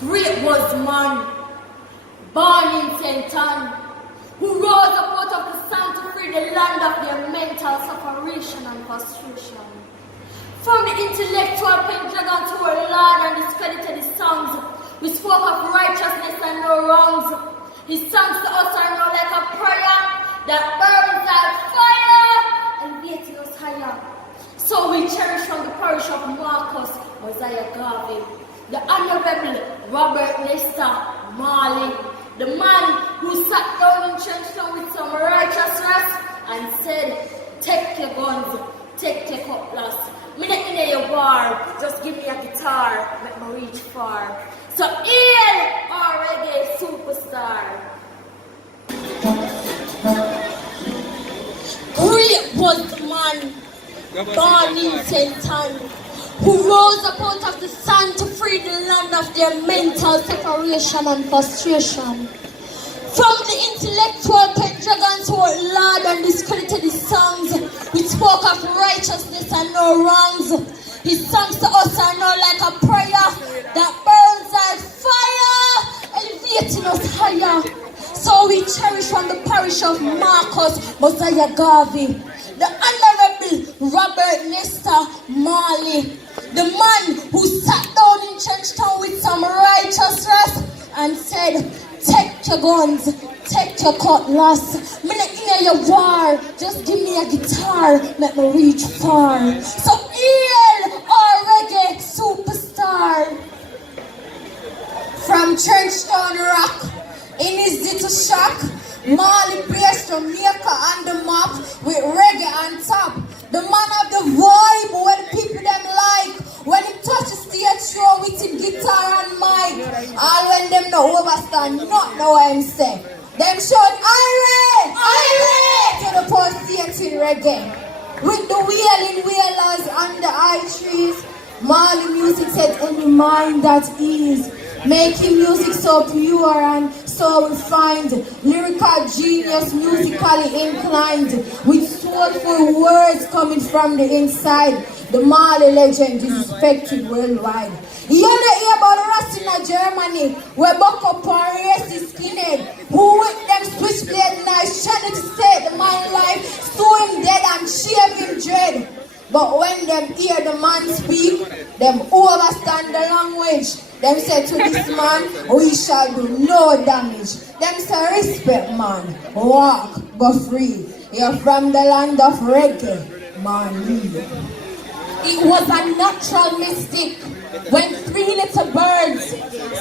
Great was the man, born in St. Anne, who rose up out of the sun to free the land of their mental separation and frustration. From the intellectual Pendragon to our Lord and discredited his songs, we spoke of righteousness and no wrongs. His songs to us are now like a prayer that burns like fire and elevating us higher. So we cherish from the parish of Marcus, Mosiah Garvey, the Honorable Robert Lester Marley, the man who sat down in Trenchtown with some righteousness and said, take your guns, take your cutlass. Me not in your war, just give me a guitar, make me reach far. So hail our reggae superstar. Great was the man, born in St. Anne, who rose up out of the sun to free the land of their mental separation and frustration. From the intellectual Pendragon to our Lord and discredited his songs, we spoke of righteousness and no wrongs. His songs to us are now like a prayer that burns like fire, elevating us higher. So we cherish from the parish of Marcus, Mosiah Garvey, the Honorable Robert Lester Marley, the man who sat down in Trenchtown with some righteousness and said, take your guns, take your cutlass. Me not in your war, just give me a guitar, make me reach far. So hail our reggae superstar. From Trenchtown Rock, in his little shack, Marley placed Jamaica on the map with reggae on top. The man of the vibe where the people them like. When he touch the stage show with his guitar and mic, all when them no overstand, not know what him say. Them shout Irate, Irate to the pulsating reggae. With the wailing wailers and the high trees, Marley music set any mind at ease. Making music so pure and so refined, lyrical genius, musically inclined, with soulful words coming from the inside. The Marley legend is respected worldwide. You don't hear about the rest in Germany, where buck up on racist skinhead, who with them switchblade knives trying to save the man life, stone dead and shaving dread. But when them hear the man speak, them overstand the language. Them say to this man, we shall do no damage. Them say respect man, walk, go free. You're from the land of reggae, Marley. It was a natural mistake when three little birds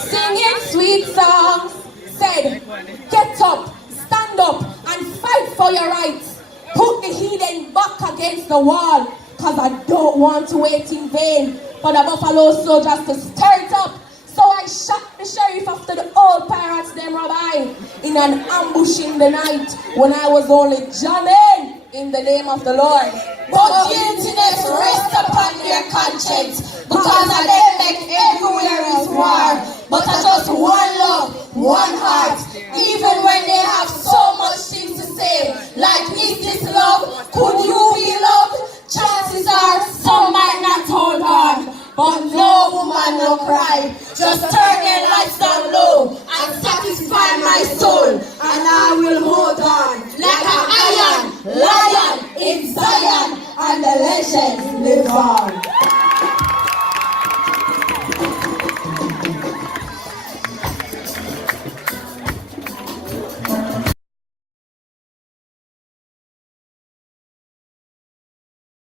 singing sweet songs said, get up, stand up, and fight for your rights. Put the heathen back against the wall, cause I don't want to wait in vain for the buffalo soldiers to stir it up. So I shot the sheriff after the old pirates, them rabbi, in an ambush in the night when I was only jamming in the name of the Lord. But guiltiness rests upon their conscience, because I they make everywhere is war. But I just one love, one heart, even when they have so much things to say, like is this love? Could you be loved? Chances are some might not hold on. But no woman no cry, just turn their lights down low and satisfy my soul, and I will hold on like an iron lion in Zion, and the legends live on.